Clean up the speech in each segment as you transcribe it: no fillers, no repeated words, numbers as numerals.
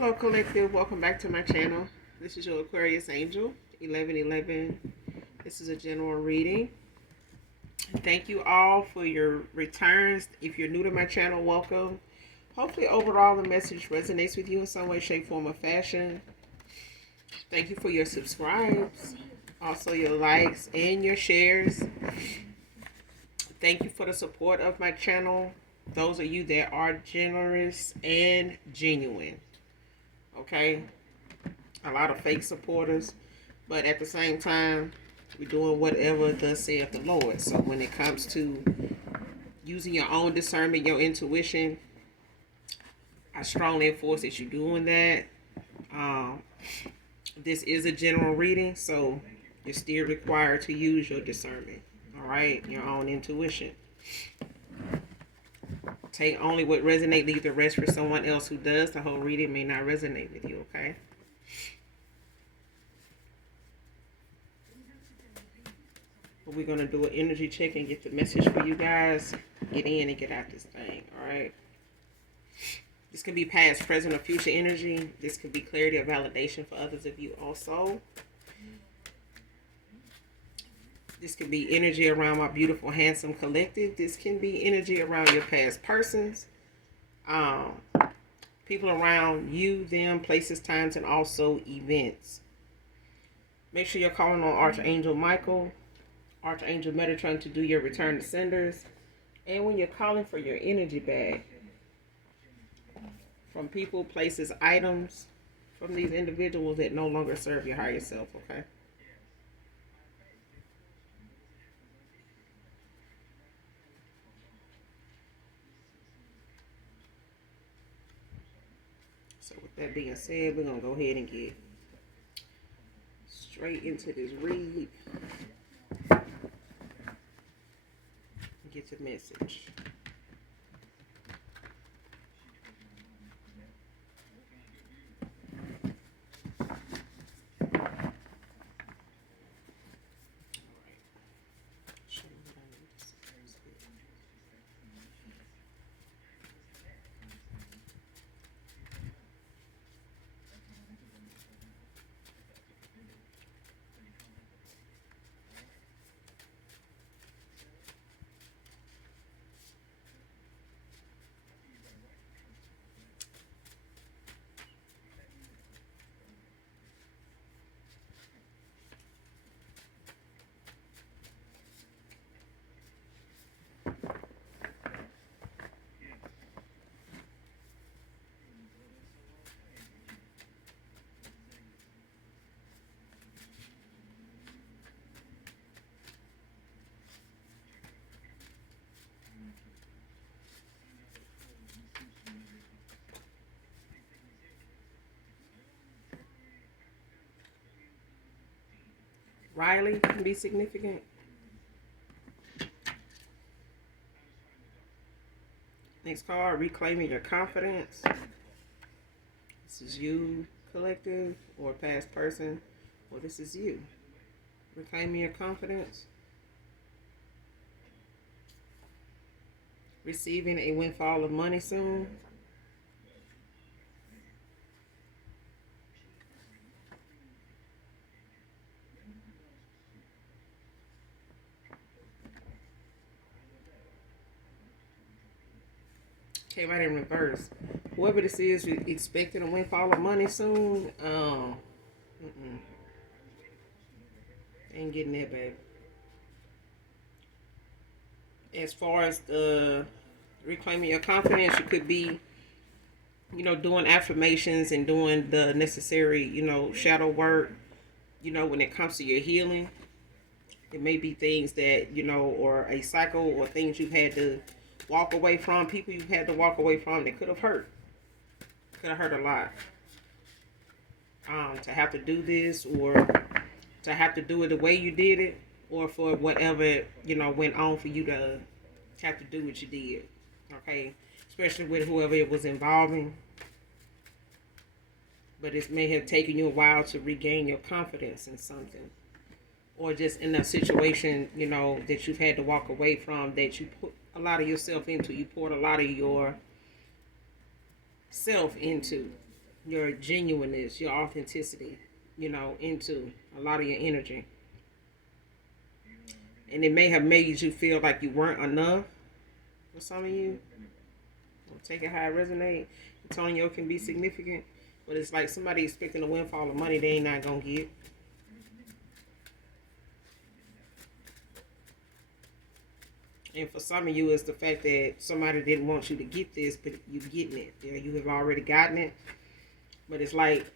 Hello collective, welcome back to my channel. This is your Aquarius Angel 1111. This is a general reading. Thank you all for your returns. If you're new to my channel, welcome. Hopefully overall the message resonates with you in some way, shape, form, or fashion. Thank you for your subscribes, also your likes and your shares. Thank you for the support of my channel. Those of you that are generous and genuine. Okay, a lot of fake supporters, but at the same time, we're doing whatever thus saith the Lord. So when it comes to using your own discernment, your intuition, I strongly enforce that you're doing that. This is a general reading, so you're still required to use your discernment. All right, your own intuition. Take only what resonates, leave the rest for someone else who does. The whole reading may not resonate with you, okay? But we're going to do an energy check and get the message for you guys. Get in and get out this thing, alright? This could be past, present, or future energy. This could be clarity or validation for others of you also. This could be energy around my beautiful, handsome collective. This can be energy around your past persons. People around you, them, places, times, and also events. Make sure you're calling on Archangel Michael, Archangel Metatron to do your return to senders. And when you're calling for your energy back from people, places, items, from these individuals that no longer serve your higher self, okay? So with that being said, we're going to go ahead and get straight into this read. Get the message. Riley can be significant. Next card, reclaiming your confidence. This is you, collective, or past person. Well, this is you. Reclaiming your confidence. Receiving a windfall of money soon. Came out in reverse. Whoever this is, expecting a windfall of money soon. Ain't getting that, baby. As far as the reclaiming your confidence, you could be, doing affirmations and doing the necessary, shadow work, when it comes to your healing. It may be things that, or a cycle or things you've had to walk away from, people you've had to walk away from that could have hurt. Could have hurt a lot. To have to do this, or to have to do it the way you did it, or for whatever, went on for you to have to do what you did. Okay? Especially with whoever it was involving. But it may have taken you a while to regain your confidence in something. Or just in a situation, that you've had to walk away from, that you put a lot of yourself into. You poured a lot of your self into. your genuineness, your authenticity, into a lot of your energy. And it may have made you feel like you weren't enough for some of you. Take it how it resonates. Antonio can be significant, but it's like somebody expecting a windfall of money they ain't not gonna get. And for some of you, it's the fact that somebody didn't want you to get this, but you're getting it. You have already gotten it, but it's like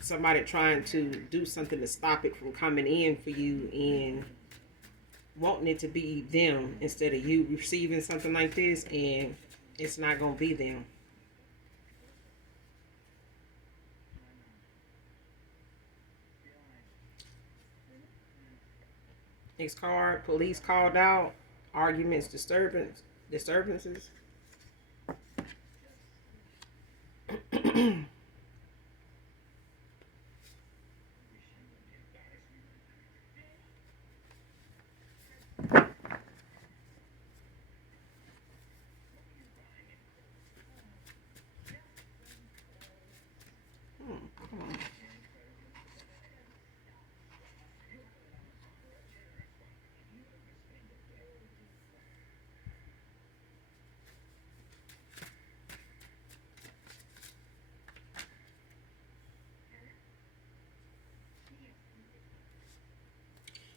somebody trying to do something to stop it from coming in for you and wanting it to be them instead of you receiving something like this, and it's not gonna be them. Next card, police called out, arguments, disturbances.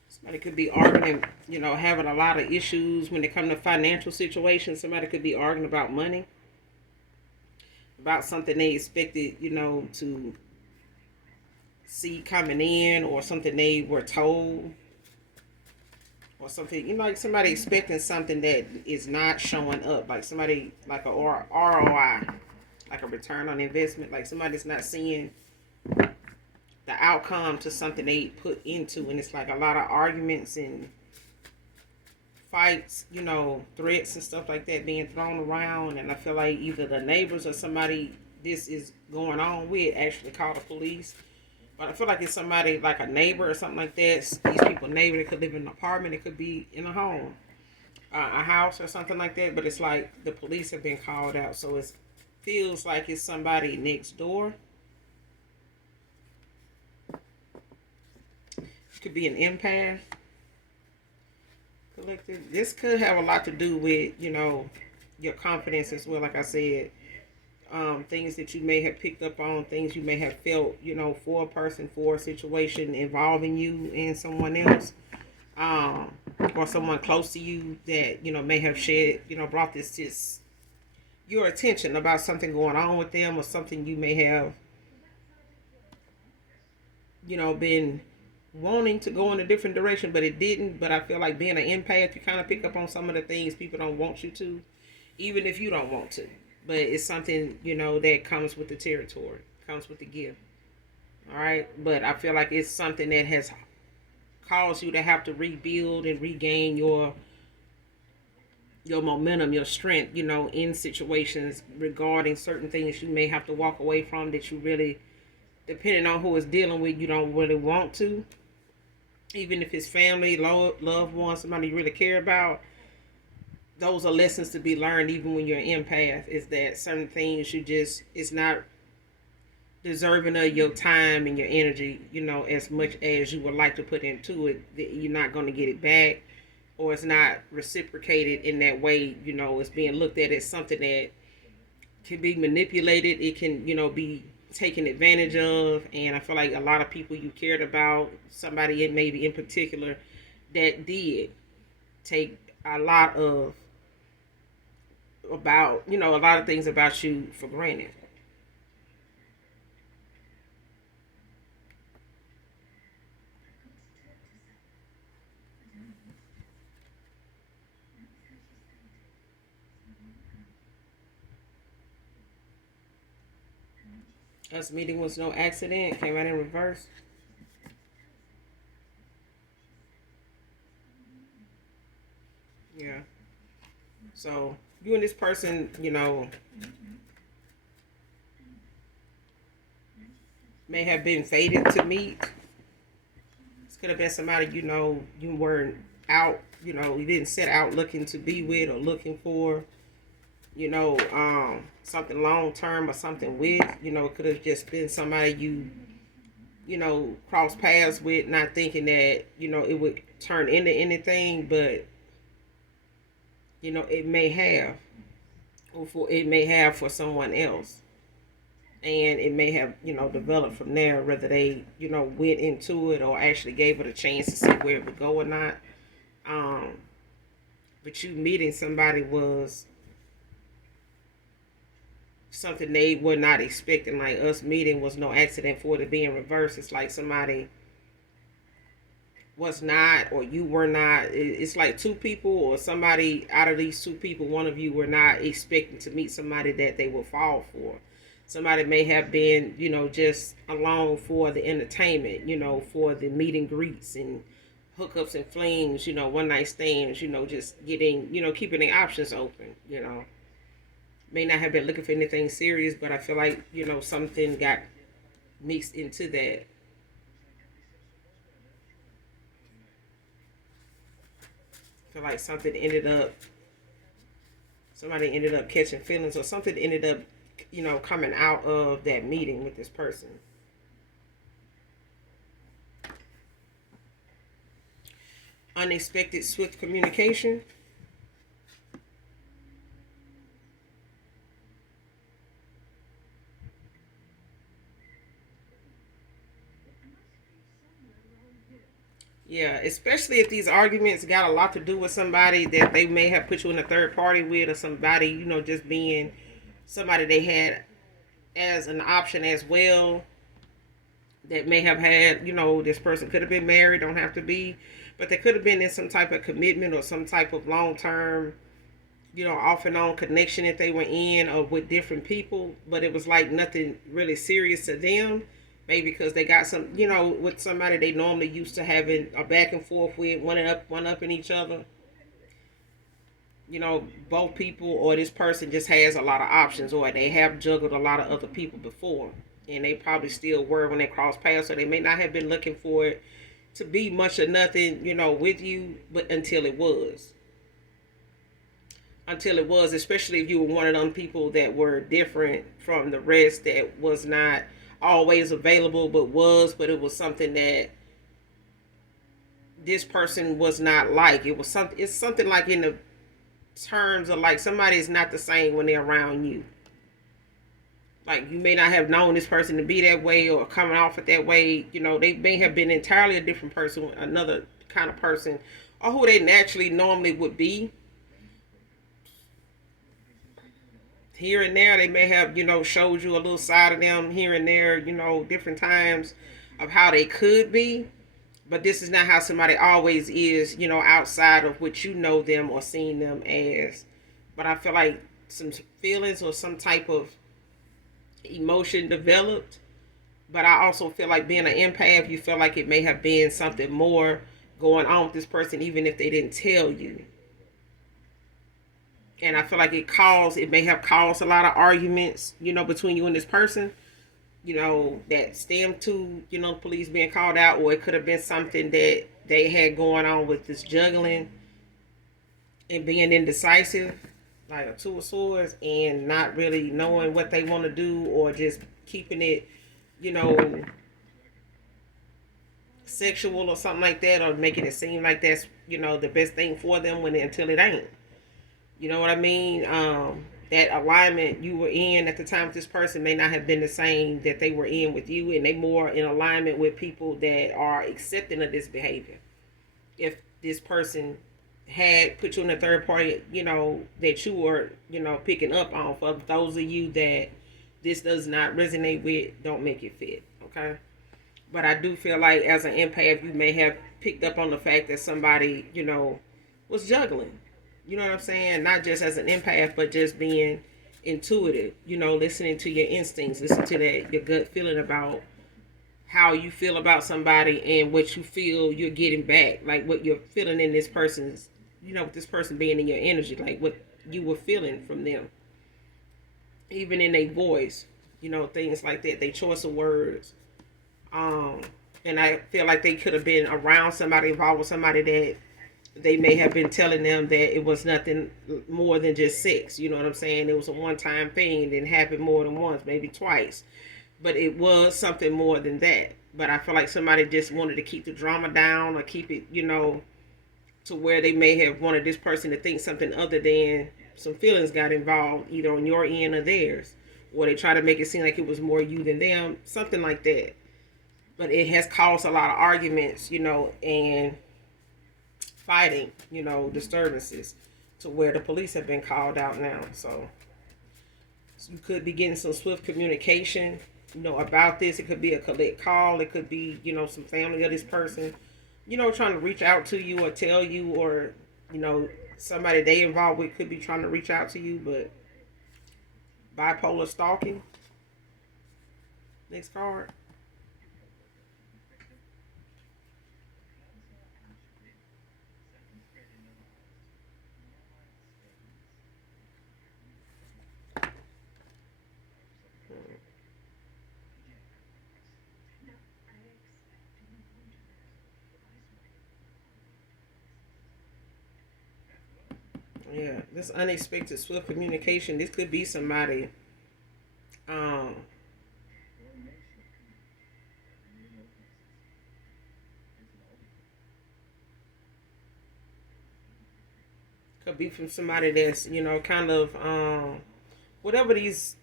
Somebody could be arguing, having a lot of issues when it comes to financial situations. Somebody could be arguing about money, about something they expected, to see coming in, or something they were told, or something, like somebody expecting something that is not showing up, like somebody, like a ROI, like a return on investment, like somebody's not seeing the outcome to something they put into, and it's like a lot of arguments and fights, threats and stuff like that being thrown around. And I feel like either the neighbors or somebody this is going on with actually called the police. But I feel like it's somebody like a neighbor or something like that. These people neighbor, they could live in an apartment, it could be in a home, a house or something like that. But it's like the police have been called out, so it feels like it's somebody next door. Could be an empath. Collective. This could have a lot to do with, your confidence as well. Like I said, things that you may have picked up on, things you may have felt, for a person, for a situation involving you and someone else, or someone close to you that, may have shared, brought this to your attention about something going on with them, or something you may have, been wanting to go in a different direction, but it didn't. But I feel like being an empath, you kind of pick up on some of the things people don't want you to, even if you don't want to. But it's something, that comes with the territory, comes with the gift. All right. But I feel like it's something that has caused you to have to rebuild and regain your momentum, your strength, in situations regarding certain things you may have to walk away from that you really, depending on who is dealing with, you don't really want to. Even if it's family, loved ones, somebody you really care about, those are lessons to be learned even when you're an empath, is that certain things it's not deserving of your time and your energy, as much as you would like to put into it, that you're not going to get it back, or it's not reciprocated in that way. It's being looked at as something that can be manipulated. It can, be taken advantage of. And I feel like a lot of people you cared about, somebody maybe in particular, that did take a lot of things about you for granted. Us meeting was no accident, came out in reverse. Yeah. So you and this person, may have been fated to meet. This could have been somebody, you weren't out, you didn't set out looking to be with or looking for. something long term or something with. It could have just been somebody cross paths with, not thinking that, it would turn into anything, but, it may have, it may have for someone else. And it may have, developed from there, whether they, went into it or actually gave it a chance to see where it would go or not. But you meeting somebody was something they were not expecting. Like us meeting was no accident for it to be in reverse. It's like somebody was not, or you were not. It's like two people, or somebody out of these two people, one of you were not expecting to meet somebody that they will fall for. Somebody may have been, just along for the entertainment, for the meet and greets and hookups and flings, one night stands, just getting, keeping the options open, May not have been looking for anything serious, but I feel like, something got mixed into that. I feel like somebody ended up catching feelings, or something ended up, coming out of that meeting with this person. Unexpected swift communication. Yeah, especially if these arguments got a lot to do with somebody that they may have put you in a third party with, or somebody, just being somebody they had as an option as well, that may have had, this person could have been married, don't have to be, but they could have been in some type of commitment or some type of long-term, off and on connection that they were in, or with different people, but it was like nothing really serious to them. Maybe because they got some, with somebody they normally used to having a back and forth with, one up in each other. Both people or this person just has a lot of options, or they have juggled a lot of other people before, and they probably still were when they crossed paths, so they may not have been looking for it to be much or nothing, with you, but until it was. Especially if you were one of them people that were different from the rest, that was not always available, but it was something that this person was not like. It's something like, in the terms of like, somebody is not the same when they're around you. Like, you may not have known this person to be that way, or coming off it that way. They may have been entirely a different person, another kind of person, or who they naturally normally would be. Here and there, they may have, showed you a little side of them here and there, different times of how they could be. But this is not how somebody always is, outside of what you know them or seen them as. But I feel like some feelings or some type of emotion developed. But I also feel like, being an empath, you feel like it may have been something more going on with this person, even if they didn't tell you. And I feel like it may have caused a lot of arguments, between you and this person, that stemmed to, the police being called out, or it could have been something that they had going on with this juggling and being indecisive, like a two of swords, and not really knowing what they want to do, or just keeping it, sexual or something like that, or making it seem like that's, the best thing for them, until it ain't. You know what I mean? That alignment you were in at the time with this person may not have been the same that they were in with you, and they more in alignment with people that are accepting of this behavior. If this person had put you in a third party, that you were, picking up on. For those of you that this does not resonate with, don't make it fit, okay? But I do feel like, as an empath, you may have picked up on the fact that somebody, was juggling. You know what I'm saying? Not just as an empath, but just being intuitive, listening to your instincts, listen to your gut feeling about how you feel about somebody, and what you feel you're getting back. Like, what you're feeling in this person's, with this person being in your energy, like what you were feeling from them. Even in their voice, things like that, their choice of words. And I feel like they could have been around somebody, involved with somebody that they may have been telling them that it was nothing more than just sex. You know what I'm saying? It was a one-time thing. It didn't happen more than once, maybe twice. But it was something more than that. But I feel like somebody just wanted to keep the drama down or keep it, to where they may have wanted this person to think something other than some feelings got involved, either on your end or theirs. Or they try to make it seem like it was more you than them, something like that. But it has caused a lot of arguments, and fighting, disturbances, to where the police have been called out now. So you could be getting some swift communication, about this. It could be a collect call. It could be, some family of this person, trying to reach out to you or tell you, or, somebody they involved with could be trying to reach out to you. But bipolar stalking. Next card. Yeah, this unexpected swift communication. This could be somebody. Um, could be from somebody that's kind of whatever these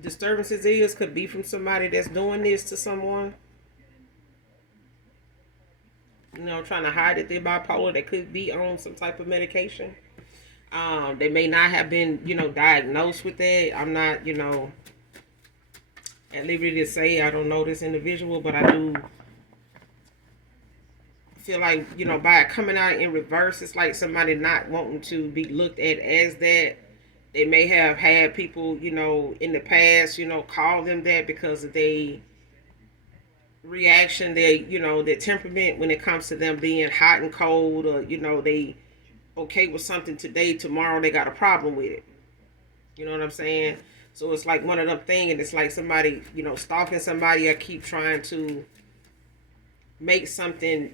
disturbances is. Could be from somebody that's doing this to someone. Trying to hide that they're bipolar. They could be on some type of medication. They may not have been, diagnosed with that. I'm not, at liberty to say I don't know this individual, but I do feel like, by it coming out in reverse, it's like somebody not wanting to be looked at as that. They may have had people, in the past, call them that because of their reaction, their temperament when it comes to them being hot and cold, or, they okay with something today, tomorrow they got a problem with it. You know what I'm saying? So it's like one of them things, and it's like somebody, stalking somebody or keep trying to make something,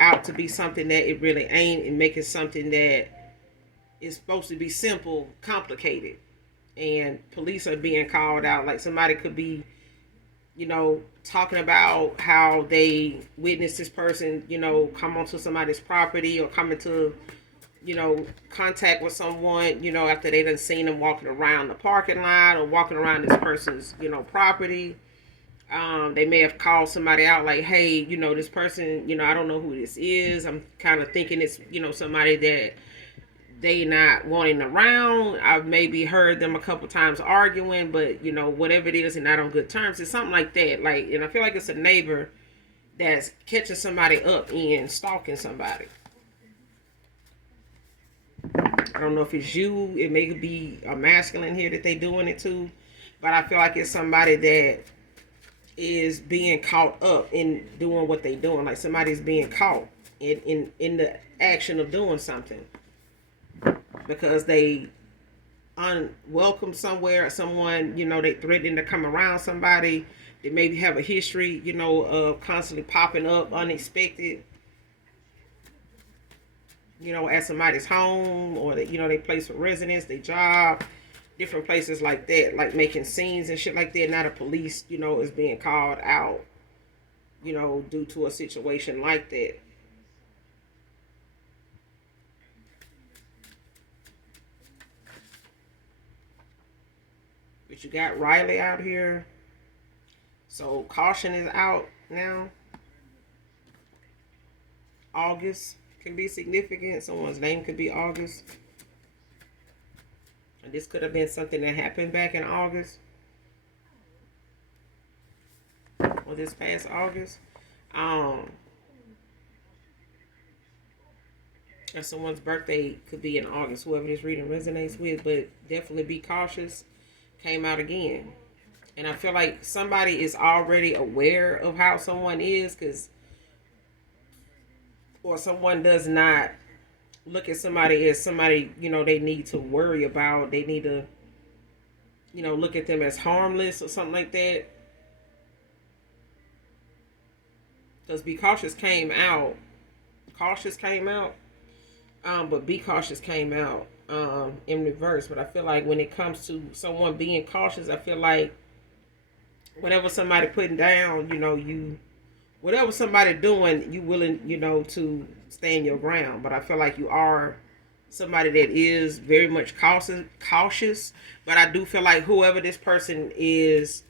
out to be something that it really ain't, and making something that is supposed to be simple complicated. And police are being called out. Like somebody could be, talking about how they witnessed this person, come onto somebody's property, or come into, contact with someone, after they done seen them walking around the parking lot or walking around this person's, property. They may have called somebody out like, hey, this person, I don't know who this is. I'm kind of thinking it's, somebody that they not wanting around. I've maybe heard them a couple times arguing, but, whatever it is, and not on good terms. It's something like that. Like, and I feel like it's a neighbor that's catching somebody up and stalking somebody. I don't know if it's you. It may be a masculine here that they doing it to, but I feel like it's somebody that is being caught up in doing what they doing. Like somebody's being caught in the action of doing something because they unwelcome somewhere, or someone, they threatening to come around somebody. They maybe have a history, of constantly popping up unexpected, at somebody's home, or that, they place of residence, their job, different places like that, like making scenes and shit like that. Now the police, is being called out, due to a situation like that. But you got Riley out here. So caution is out now. August can be significant. Someone's name could be August. And this could have been something that happened back in August. Or this past August. Or someone's birthday could be in August. Whoever this reading resonates with. But definitely be cautious. Came out again. And I feel like somebody is already aware of how someone is, or someone does not look at somebody as somebody, they need to worry about. They need to, look at them as harmless or something like that. Because Be Cautious came out cautious came out. But be cautious came out in reverse. But I feel like when it comes to someone being cautious, I feel like whatever somebody putting down, whatever somebody doing, you willing, to stand your ground. But I feel like you are somebody that is very much cautious. But I do feel like whoever this person is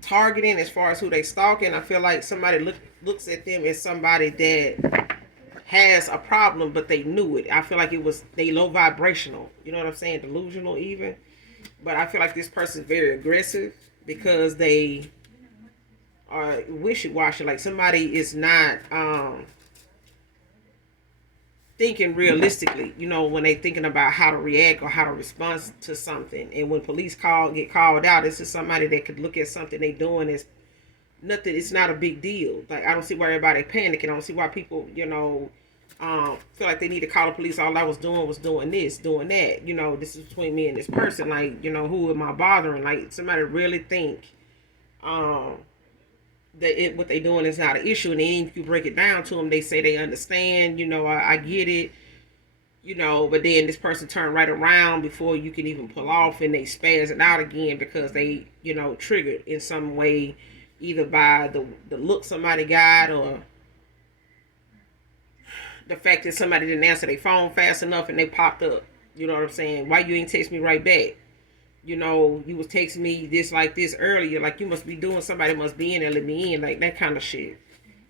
targeting, as far as who they stalking, I feel like somebody looks at them as somebody that has a problem, but they knew it. I feel like they low vibrational. You know what I'm saying? Delusional even. But I feel like this person is very aggressive because they are wishy-washy. Like somebody is not thinking realistically, when they thinking about how to react or how to respond to something. And when police get called out, this is somebody that could look at something they doing as nothing. It's not a big deal. Like I don't see why everybody panicking. I don't see why people, feel like they need to call the police. All I was doing this, doing that. This is between me and this person. Like, who am I bothering? Like somebody really think what they doing is not an issue, and then if you break it down to them, they say they understand. I get it. But then this person turned right around before you can even pull off, and they spaz it out again because they, triggered in some way, either by the look somebody got or the fact that somebody didn't answer their phone fast enough and they popped up. You know what I'm saying? Why you ain't text me right back? You was texting me this like this earlier. Like you must be doing, somebody must be in there, let me in. Like that kind of shit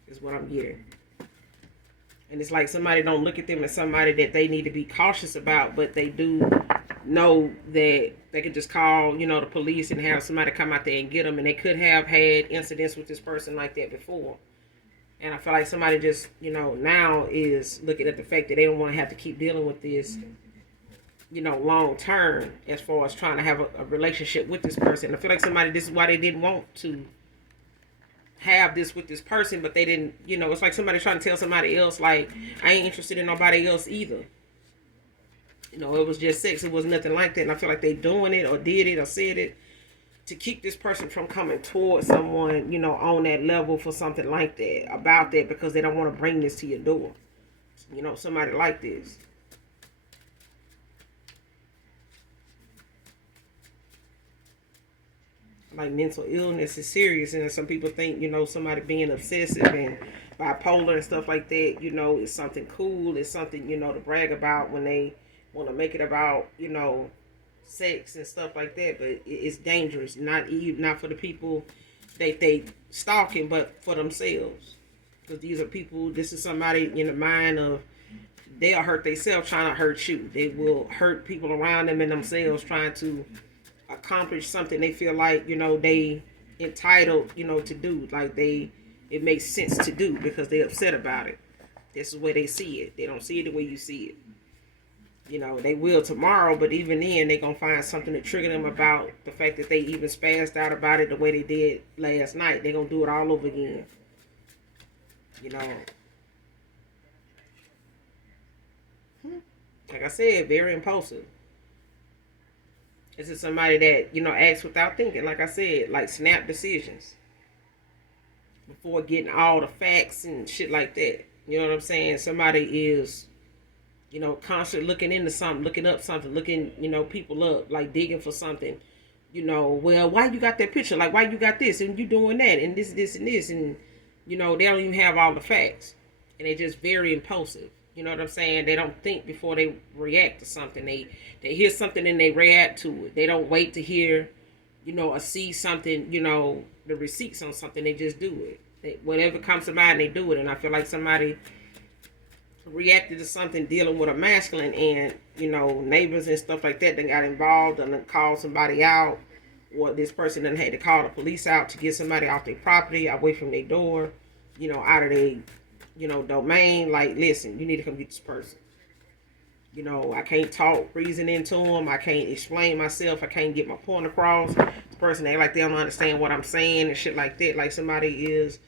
is what I'm getting. And it's like somebody don't look at them as somebody that they need to be cautious about, but they do know that they could just call, the police and have somebody come out there and get them. And they could have had incidents with this person like that before. And I feel like somebody just, now is looking at the fact that they don't want to have to keep dealing with this, long term, as far as trying to have a relationship with this person. I feel like this is why they didn't want to have this with this person, but they didn't, it's like somebody trying to tell somebody else, like, I ain't interested in nobody else either. It was just sex. It was nothing like that. And I feel like they doing it or did it or said it to keep this person from coming towards someone, on that level for something like that, about that, because they don't want to bring this to your door. Somebody like this. Like mental illness is serious, and some people think, somebody being obsessive and bipolar and stuff like that, is something cool, it's something, to brag about when they want to make it about, sex and stuff like that. But it's dangerous, not for the people that they stalking, but for themselves. Because these are people, this is somebody in the mind of, they'll hurt themselves trying to hurt you. They will hurt people around them and themselves trying to accomplish something they feel like, they entitled, to do. Like it makes sense to do because they're upset about it. This is the way they see it. They don't see it the way you see it. They will tomorrow, but even then they're going to find something to trigger them about the fact that they even spazzed out about it the way they did last night. They're going to do it all over again. Like I said, very impulsive. This is somebody that, acts without thinking. Like I said, like snap decisions before getting all the facts and shit like that. You know what I'm saying? Somebody is, constantly looking into something, looking up something, looking, people up, like digging for something. Well, why you got that picture? Like, why you got this? And you doing that? And this, and this. And, they don't even have all the facts. And they're just very impulsive. You know what I'm saying? They don't think before they react to something. They hear something and they react to it. They don't wait to hear, or see something, the receipts on something. They just do it. Whatever comes to mind, they do it. And I feel like somebody reacted to something dealing with a masculine, and, neighbors and stuff like that, they got involved and called somebody out. Or this person then had to call the police out to get somebody off their property, away from their door, out of their domain. Like, listen, you need to come get this person. I can't talk reason into them. I can't explain myself. I can't get my point across. This person, they like they don't understand what I'm saying and shit like that. Like somebody is,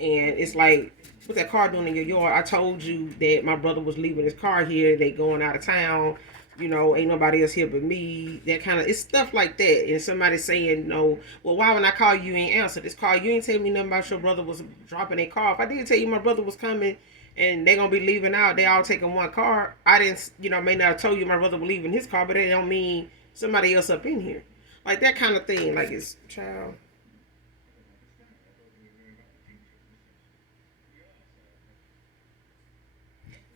and it's like, what's that car doing in your yard? I told you that my brother was leaving his car here. They going out of town. Ain't nobody else here but me. That kind of, it's stuff like that. And somebody saying, well, why when I call you ain't answer this call? You ain't tell me nothing about your brother was dropping a car. If I did tell you my brother was coming and they're gonna be leaving out. They all taking one car. I didn't, may not have told you my brother was leaving his car, but it don't mean somebody else up in here. Like that kind of thing. Like it's child.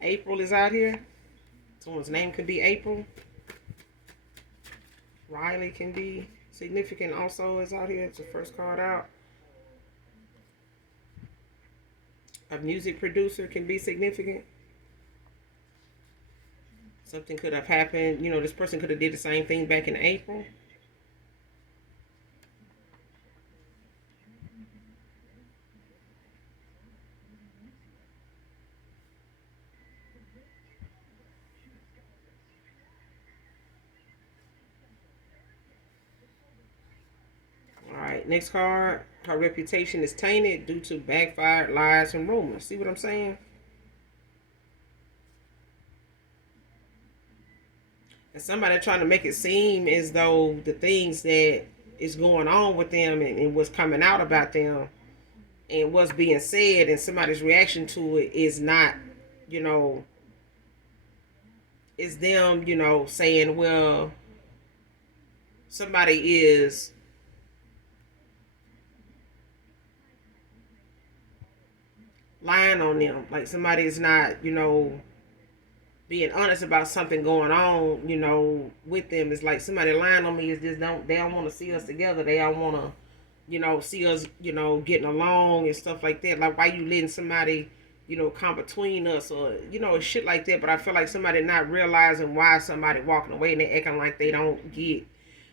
April is out here. Someone's name could be April. Riley can be significant also is out here. It's the first card out. A music producer can be significant. Something could have happened. This person could have did the same thing back in April. Alright, next card. Her reputation is tainted due to backfired lies and rumors. See what I'm saying? And somebody trying to make it seem as though the things that is going on with them and what's coming out about them and what's being said and somebody's reaction to it is not, is them, saying, well, somebody is lying on them. Like somebody is not, being honest about something going on, with them. It's like somebody lying on me is just they don't want to see us together. They don't want to, see us, getting along and stuff like that. Like why you letting somebody, come between us or, shit like that. But I feel like somebody not realizing why somebody walking away and they acting like they don't get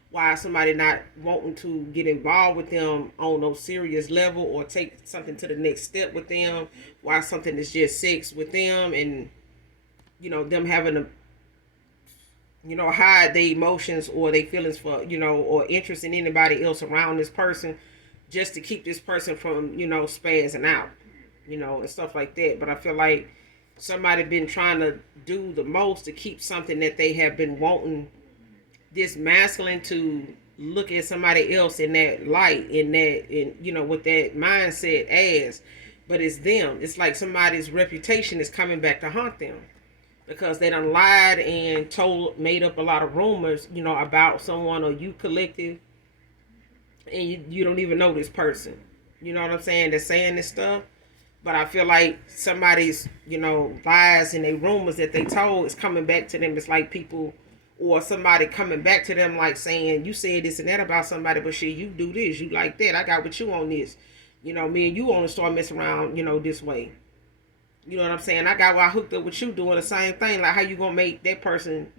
why somebody not wanting to get involved with them on no serious level or take something to the next step with them. Why something is just sex with them and, them having to, hide their emotions or their feelings for, or interest in anybody else around this person just to keep this person from, spazzing out, and stuff like that. But I feel like somebody been trying to do the most to keep something that they have been wanting this masculine to look at somebody else in that light, with that mindset as, but it's them. It's like somebody's reputation is coming back to haunt them because they done lied and made up a lot of rumors, about someone or you collective, and you don't even know this person. You know what I'm saying? They're saying this stuff, but I feel like somebody's, lies and they rumors that they told is coming back to them. It's like people or somebody coming back to them like saying, you said this and that about somebody, but shit, you do this, you like that. I got with you on this. Me and you want to start messing around, this way. You know what I'm saying? I hooked up with you doing the same thing. Like how you gonna make that person,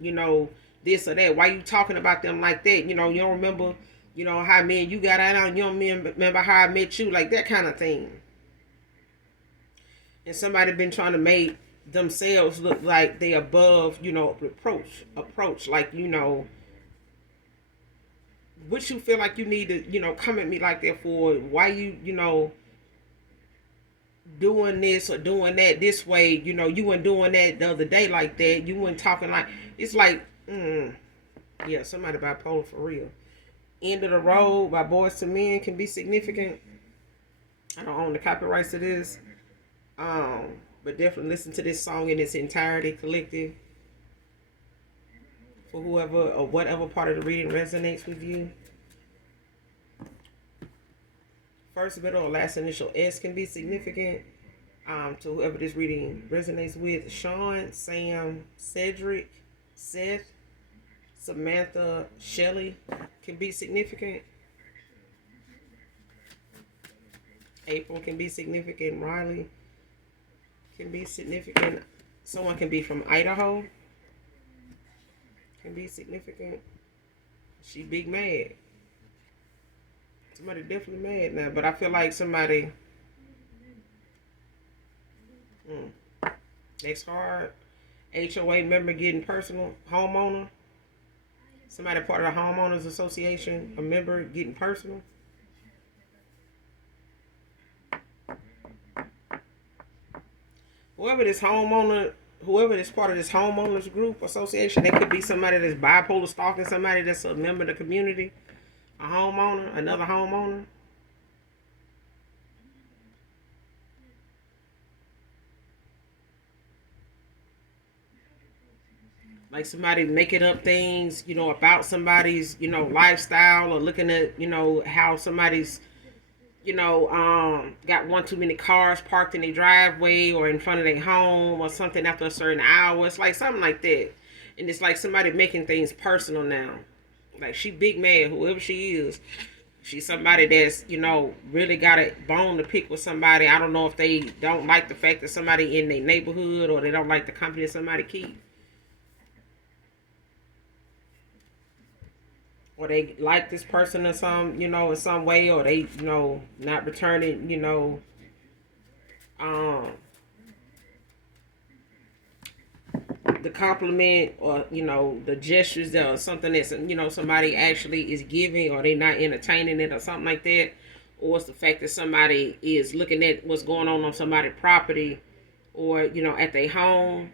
this or that? Why you talking about them like that? You don't remember, how me and you got out on. You don't remember how I met you, like that kind of thing. And somebody been trying to make themselves look like they above, approach, like, what you feel like you need to, come at me like that for? Why you, doing this or doing that this way? You weren't doing that the other day like that. You weren't talking like, it's like, yeah, somebody bipolar for real. End of the Road by Boys to Men can be significant. I don't own the copyrights to this. But definitely listen to this song in its entirety, collective, for whoever or whatever part of the reading resonates with you. First, middle, or last initial S can be significant. To whoever this reading resonates with. Sean, Sam, Cedric, Seth, Samantha, Shelley can be significant. April can be significant. Riley can be significant. Someone can be from Idaho. Can be significant. She big mad. Somebody definitely mad now. But I feel like somebody... Next card. HOA member getting personal. Homeowner. Somebody part of the homeowners association. A member getting personal. Whoever this part of this homeowners group association, they could be somebody that's bipolar stalking somebody that's a member of the community, a homeowner, another homeowner. like somebody making up things, about somebody's, lifestyle, or looking at, how somebody's, got one too many cars parked in their driveway or in front of their home or something after a certain hour. It's like something like that. And it's like somebody making things personal now. Like she big mad, whoever she is. She's somebody that's, really got a bone to pick with somebody. I don't know if they don't like the fact that somebody in their neighborhood, or they don't like the company that somebody keep. Or they like this person in some, in some way, or they, not returning, um, the compliment, or, the gestures, or something that's, somebody actually is giving, or they not entertaining it or something like that. Or it's the fact that somebody is looking at what's going on somebody's property, or, at their home,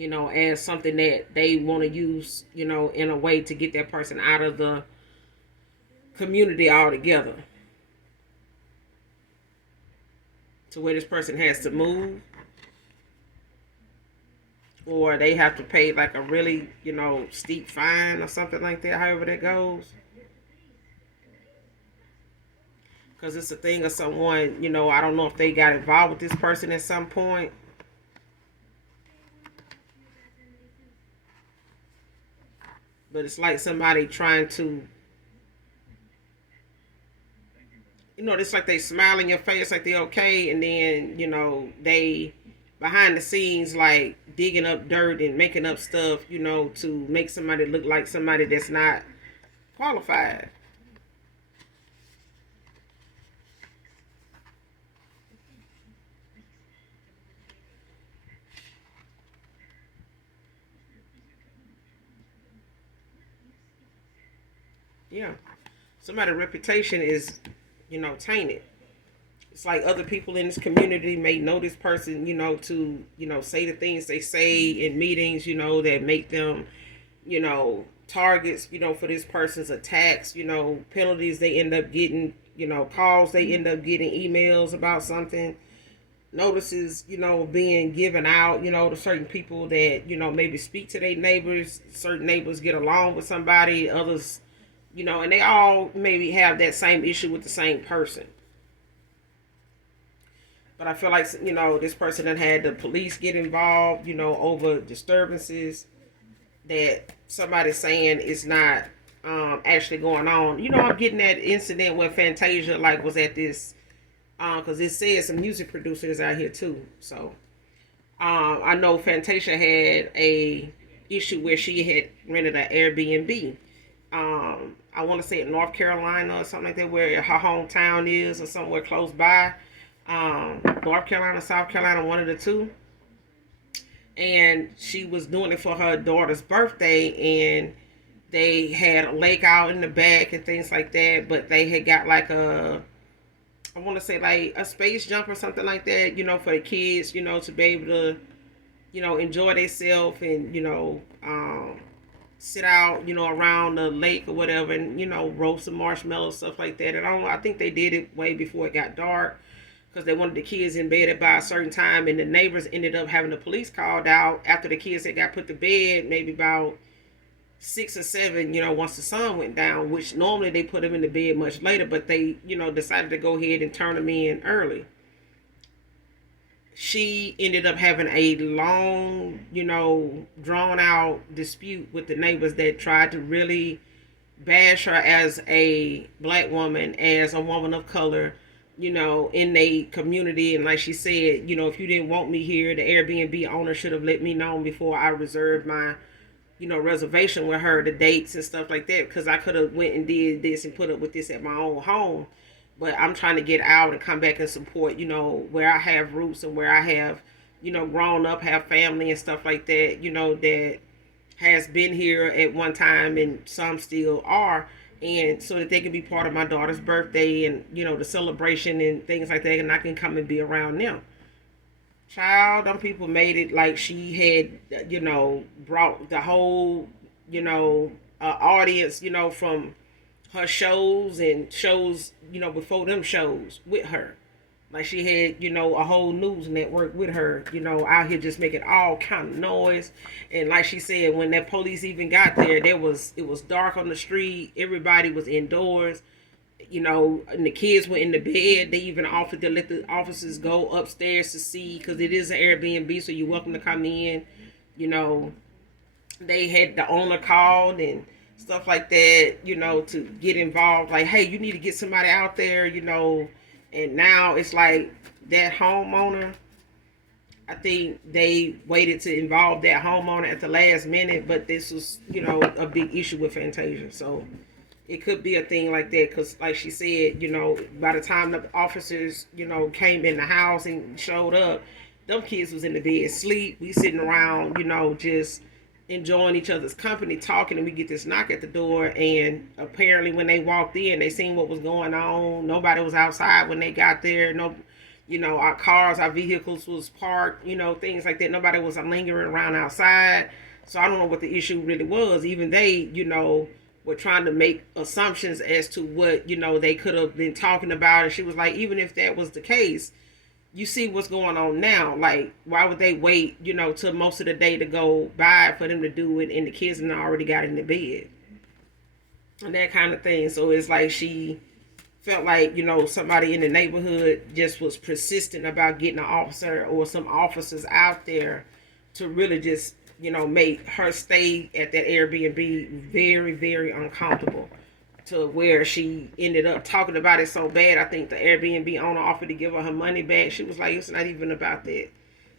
as something that they want to use, in a way to get that person out of the community altogether. To where this person has to move, or they have to pay like a really, steep fine or something like that, however that goes. Because it's a thing of someone, I don't know if they got involved with this person at some point. But it's like somebody trying to, it's like they smile in your face like they okay, and then, they behind the scenes like digging up dirt and making up stuff, to make somebody look like somebody that's not qualified. Yeah. Somebody's reputation is, tainted. It's like other people in this community may know this person, to, say the things they say in meetings, that make them, targets, for this person's attacks, penalties they end up getting, calls they end up getting, emails about something, notices, being given out, to certain people that, maybe speak to their neighbors. Certain neighbors get along with somebody, others, and they all maybe have that same issue with the same person. But I feel like, this person done had the police get involved, over disturbances that somebody's saying is not actually going on. I'm getting that incident where Fantasia like was at this, because it says some music producers out here too. So I know Fantasia had a issue where she had rented an Airbnb. I want to say in North Carolina or something like that, where her hometown is, or somewhere close by. North Carolina, South Carolina, one of the two. And she was doing it for her daughter's birthday, and they had a lake out in the back and things like that. But they had got like I want to say like a space jump or something like that, for the kids, to be able to, enjoy themselves and, sit out, around the lake or whatever, and, roast some marshmallows, stuff like that. And I think they did it way before it got dark, because they wanted the kids in bed by a certain time, and the neighbors ended up having the police called out after the kids had got put to bed, maybe about 6 or 7, once the sun went down, which normally they put them in the bed much later, but they, decided to go ahead and turn them in early. She ended up having a long, drawn out dispute with the neighbors that tried to really bash her as a black woman, as a woman of color, in a community. And like she said, if you didn't want me here, the Airbnb owner should have let me know before I reserved my, reservation with her, the dates and stuff like that, because I could have went and did this and put up with this at my own home. But I'm trying to get out and come back and support, where I have roots and where I have, grown up, have family and stuff like that, that has been here at one time, and some still are. And so that they can be part of my daughter's birthday and, the celebration and things like that, and I can come and be around them. Child, them people made it like she had, brought the whole, audience, from her shows and shows, before them shows with her. Like she had, a whole news network with her, out here just making all kind of noise. And like she said, when that police even got there, it was dark on the street. Everybody was indoors, and the kids were in the bed. They even offered to let the officers go upstairs to see, because it is an Airbnb, so you're welcome to come in. You know, they had the owner called and stuff like that, to get involved. Like, hey, you need to get somebody out there, And now it's like that homeowner, I think they waited to involve that homeowner at the last minute, but this was, a big issue with Fantasia. So it could be a thing like that, because like she said, by the time the officers, came in the house and showed up, them kids was in the bed sleep. We sitting around, just enjoying each other's company, talking, and we get this knock at the door. And apparently when they walked in, they seen what was going on. Nobody was outside when they got there. No, our cars, our vehicles was parked, things like that. Nobody was lingering around outside. So I don't know what the issue really was. Even they, were trying to make assumptions as to what, they could have been talking about. And she was like, even if that was the case, you see what's going on now. Like, why would they wait, till most of the day to go by for them to do it, and the kids already got in the bed and that kind of thing. So it's like she felt like, somebody in the neighborhood just was persistent about getting an officer or some officers out there to really just, make her stay at that Airbnb very, very uncomfortable, to where she ended up talking about it so bad. I think the Airbnb owner offered to give her money back. She was like, it's not even about that.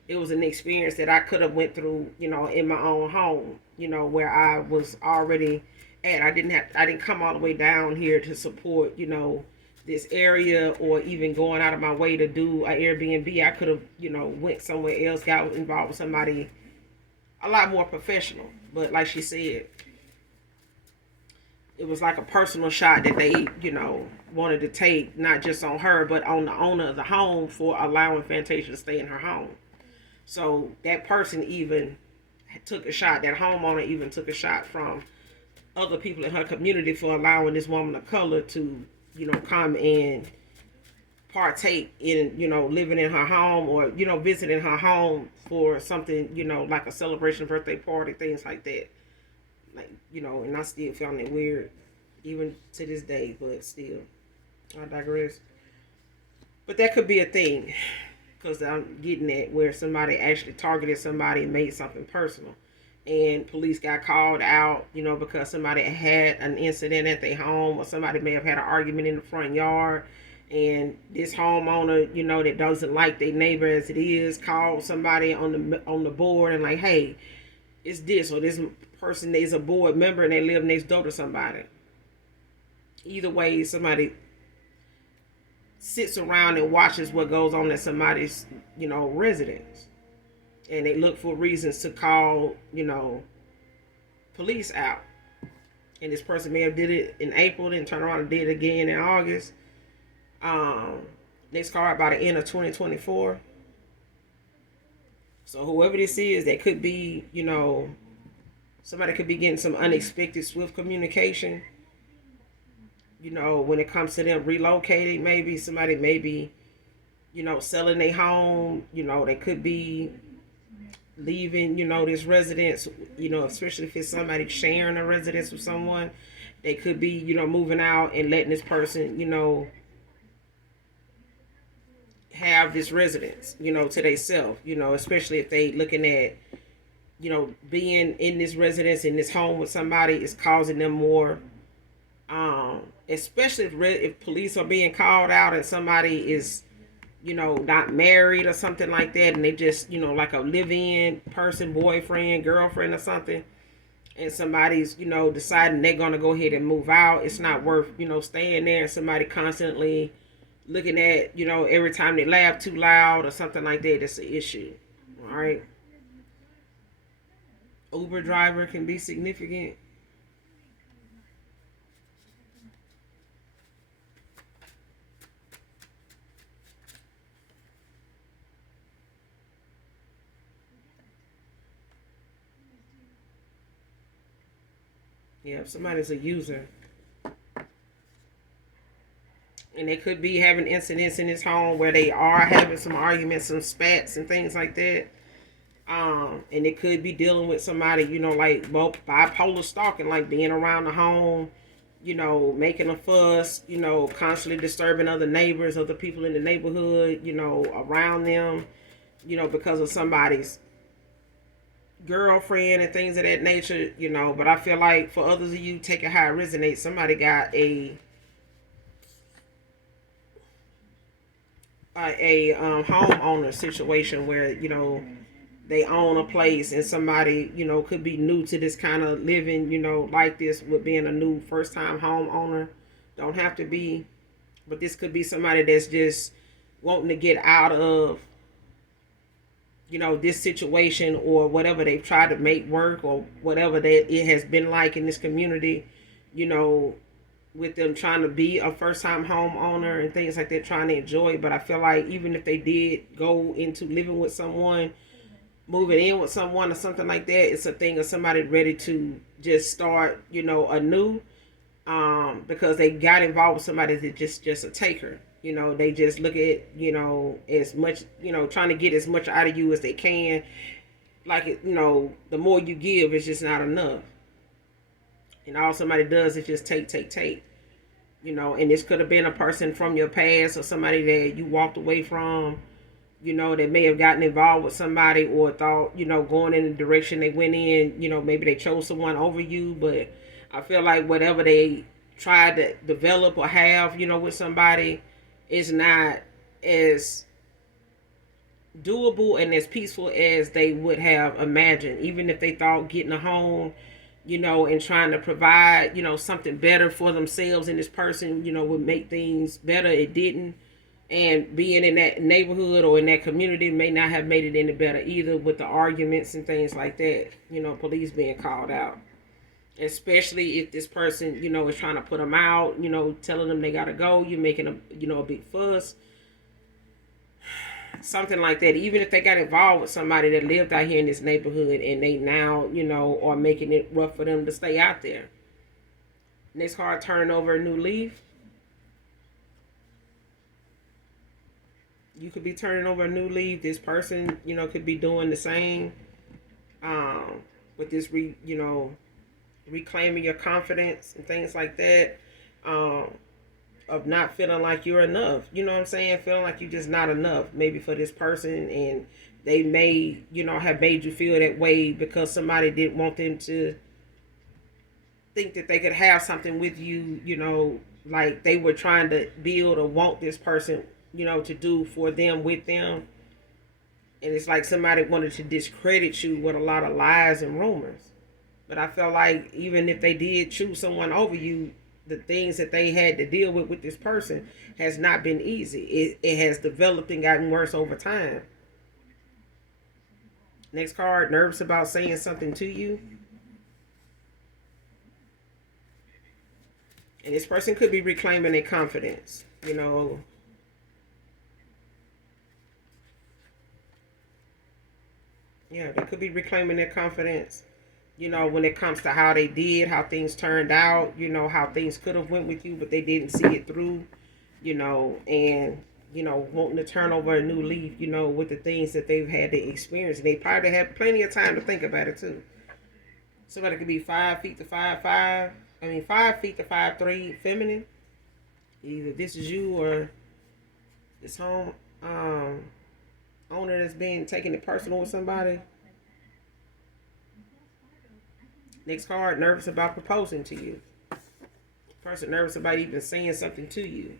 It was an experience that I could have went through, in my own home, where I was already at. I didn't come all the way down here to support, this area, or even going out of my way to do an Airbnb. I could have, went somewhere else, got involved with somebody a lot more professional. But like she said, it was like a personal shot that they, wanted to take, not just on her, but on the owner of the home for allowing Fantasia to stay in her home. So that person even took a shot, that homeowner even took a shot from other people in her community for allowing this woman of color to, come and partake in, living in her home, or, visiting her home for something, like a celebration, birthday party, things like that. Like, and I still found it weird, even to this day, but still, I digress. But that could be a thing, because I'm getting at where somebody actually targeted somebody and made something personal. And police got called out, because somebody had an incident at their home, or somebody may have had an argument in the front yard. And this homeowner, that doesn't like their neighbor as it is, called somebody on the board and like, hey, it's this, or this person is a board member and they live next door to somebody. Either way, somebody sits around and watches what goes on at somebody's, residence. And they look for reasons to call, police out. And this person may have did it in April, then turn around and did it again in August. Next card by the end of 2024. So whoever this is, that could be, somebody could be getting some unexpected swift communication. When it comes to them relocating, maybe somebody may be, selling their home. They could be leaving, this residence, especially if it's somebody sharing a residence with someone. They could be, moving out and letting this person, have this residence, to themselves, especially if they looking at, being in this residence, in this home with somebody is causing them more, especially if police are being called out and somebody is, not married or something like that, and they just, like a live-in person, boyfriend, girlfriend or something, and somebody's, deciding they're going to go ahead and move out. It's not worth, staying there, and somebody constantly looking at, every time they laugh too loud or something like that. That's an issue. All right. Uber driver can be significant. Yeah, if somebody's a user, And they could be having incidents in his home where they are having some arguments, some spats and things like that. And it could be dealing with somebody, like bipolar stalking, like being around the home, making a fuss, constantly disturbing other neighbors, other people in the neighborhood, around them, because of somebody's girlfriend and things of that nature, But I feel like for others of you, take it how it resonates. Somebody got a homeowner situation where they own a place and somebody could be new to this kind of living, like this, with being a new first time homeowner. Don't have to be, but this could be somebody that's just wanting to get out of this situation or whatever they've tried to make work or whatever that it has been like in this community, you know with them trying to be a first time homeowner and things like that, trying to enjoy it. But I feel like even if they did go into living with someone, moving in with someone or something like that, it's a thing of somebody ready to just start, anew, because they got involved with somebody that just a taker. They just look at, as much, trying to get as much out of you as they can. Like, the more you give, it's just not enough. And all somebody does is just take. And this could have been a person from your past or somebody that you walked away from, that may have gotten involved with somebody or thought, going in the direction they went in, maybe they chose someone over you. But I feel like whatever they tried to develop or have, with somebody is not as doable and as peaceful as they would have imagined. Even if they thought getting a home, and trying to provide, something better for themselves and this person, would make things better, it didn't. And being in that neighborhood or in that community may not have made it any better either, with the arguments and things like that, police being called out. Especially if this person, is trying to put them out, telling them they gotta go, you're making a big fuss, something like that. Even if they got involved with somebody that lived out here in this neighborhood and they now, are making it rough for them to stay out there. Next card, turn over a new leaf. You could be turning over a new leaf. This person, could be doing the same. With this, reclaiming your confidence and things like that. Of not feeling like you're enough. You know what I'm saying? Feeling like you're just not enough, maybe for this person, and they may, have made you feel that way because somebody didn't want them to think that they could have something with you, like they were trying to build or want this person, to do for them, with them. And it's like somebody wanted to discredit you with a lot of lies and rumors. But I feel like even if they did choose someone over you, the things that they had to deal with this person has not been easy. It has developed and gotten worse over time. Next card, nervous about saying something to you. And this person could be reclaiming their confidence, Yeah, they could be reclaiming their confidence, when it comes to how they did, how things turned out, how things could have went with you, but they didn't see it through, and, wanting to turn over a new leaf, with the things that they've had to experience. And they probably had plenty of time to think about it too. Somebody could be 5 feet to 5'5". 5 feet to 5'3", feminine. Either this is you or this home owner that's being taking it personal with somebody. Next card, nervous about proposing to you. Person nervous about even saying something to you.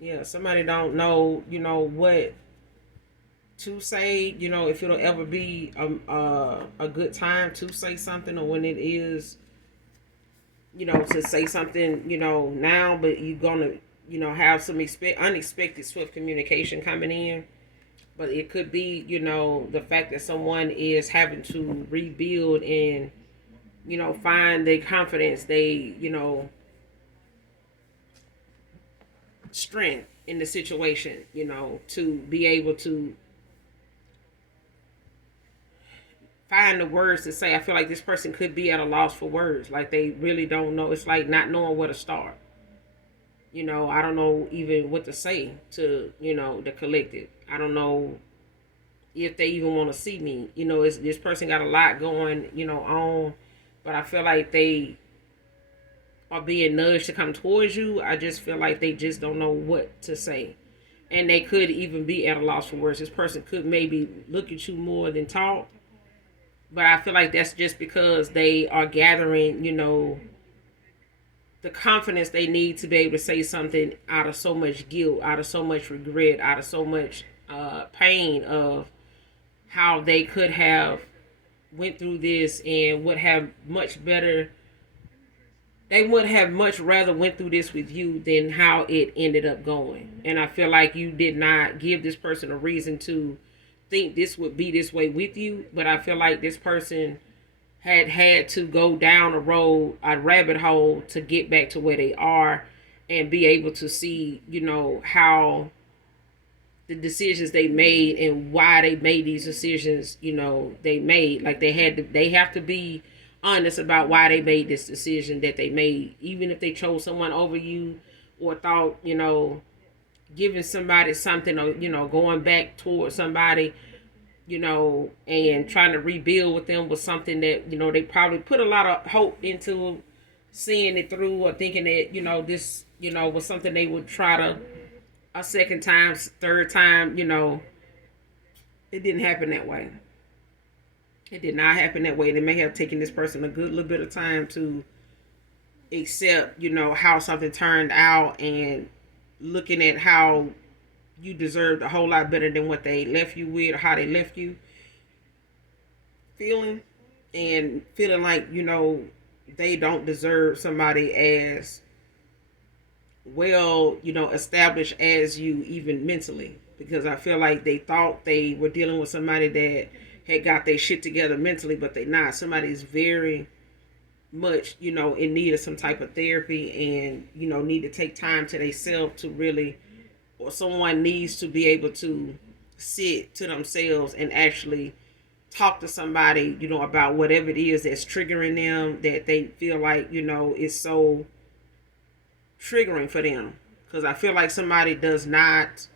Yeah, somebody don't know, what to say, if it'll ever be a good time to say something, or when it is, to say something, now, but you're gonna, have some unexpected swift communication coming in. But it could be, the fact that someone is having to rebuild and, find their confidence, they, strength in the situation, to be able to find the words to say. I feel like this person could be at a loss for words. Like they really don't know. It's like not knowing where to start. I don't know even what to say to, the collective. I don't know if they even want to see me. This person got a lot going, on, but I feel like they are being nudged to come towards you. I just feel like they just don't know what to say. And they could even be at a loss for words. This person could maybe look at you more than talk. But I feel like that's just because they are gathering, the confidence they need to be able to say something out of so much guilt, out of so much regret, out of so much pain of how they could have went through this and would have much better. They would have much rather went through this with you than how it ended up going. And I feel like you did not give this person a reason to think this would be this way with you. But I feel like this person had to go down a rabbit hole to get back to where they are and be able to see, how the decisions they made and why they made these decisions, they made. Like they have to be honest about why they made this decision that they made, even if they chose someone over you or thought, giving somebody something or, going back towards somebody, and trying to rebuild with them was something that, they probably put a lot of hope into seeing it through or thinking that, this, was something they would try to a second time, third time, it didn't happen that way. It did not happen that way. They may have taken this person a good little bit of time to accept, how something turned out and looking at how you deserved a whole lot better than what they left you with or how they left you feeling like, they don't deserve somebody as well, established as you even mentally. Because I feel like they thought they were dealing with somebody that had got their shit together mentally, but they not. Somebody is very much, in need of some type of therapy and, need to take time to themselves to really, or someone needs to be able to sit to themselves and actually talk to somebody, about whatever it is that's triggering them, that they feel like, is so triggering for them. Because I feel like somebody does not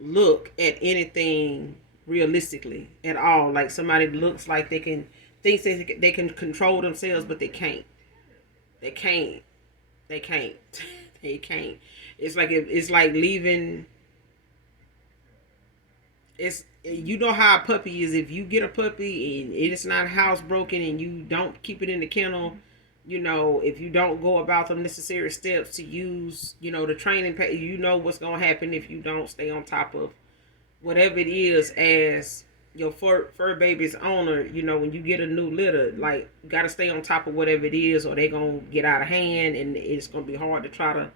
look at anything realistically at all. Like somebody looks like they can they can control themselves, but they can't. They can't. They can't. They can't. It's like leaving. It's, how a puppy is. If you get a puppy and it's not housebroken and you don't keep it in the kennel, if you don't go about the necessary steps to use, the training, what's going to happen if you don't stay on top of whatever it is as your fur baby's owner. When you get a new litter, like, you got to stay on top of whatever it is or they're going to get out of hand and it's going to be hard to try to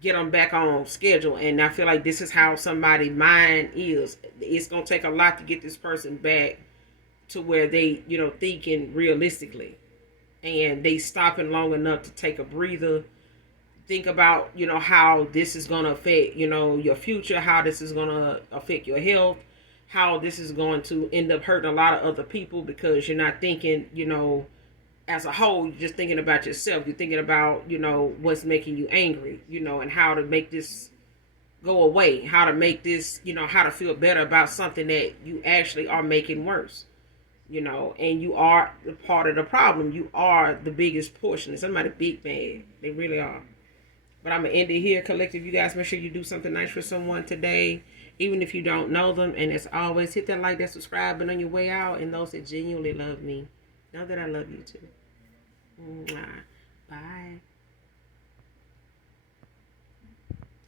get them back on schedule. And I feel like this is how somebody's mind is. It's going to take a lot to get this person back to where they, thinking realistically. And they stopping long enough to take a breather, think about, how this is going to affect, your future, how this is going to affect your health, how this is going to end up hurting a lot of other people because you're not thinking, as a whole, you're just thinking about yourself. You're thinking about, what's making you angry, and how to make this go away, how to make this, how to feel better about something that you actually are making worse. And you are the part of the problem. You are the biggest portion. Somebody big bad. They really are. But I'm going to end it here, collective. You guys make sure you do something nice for someone today, even if you don't know them. And as always, hit that like, that subscribe button on your way out. And those that genuinely love me, know that I love you too. Mwah. Bye.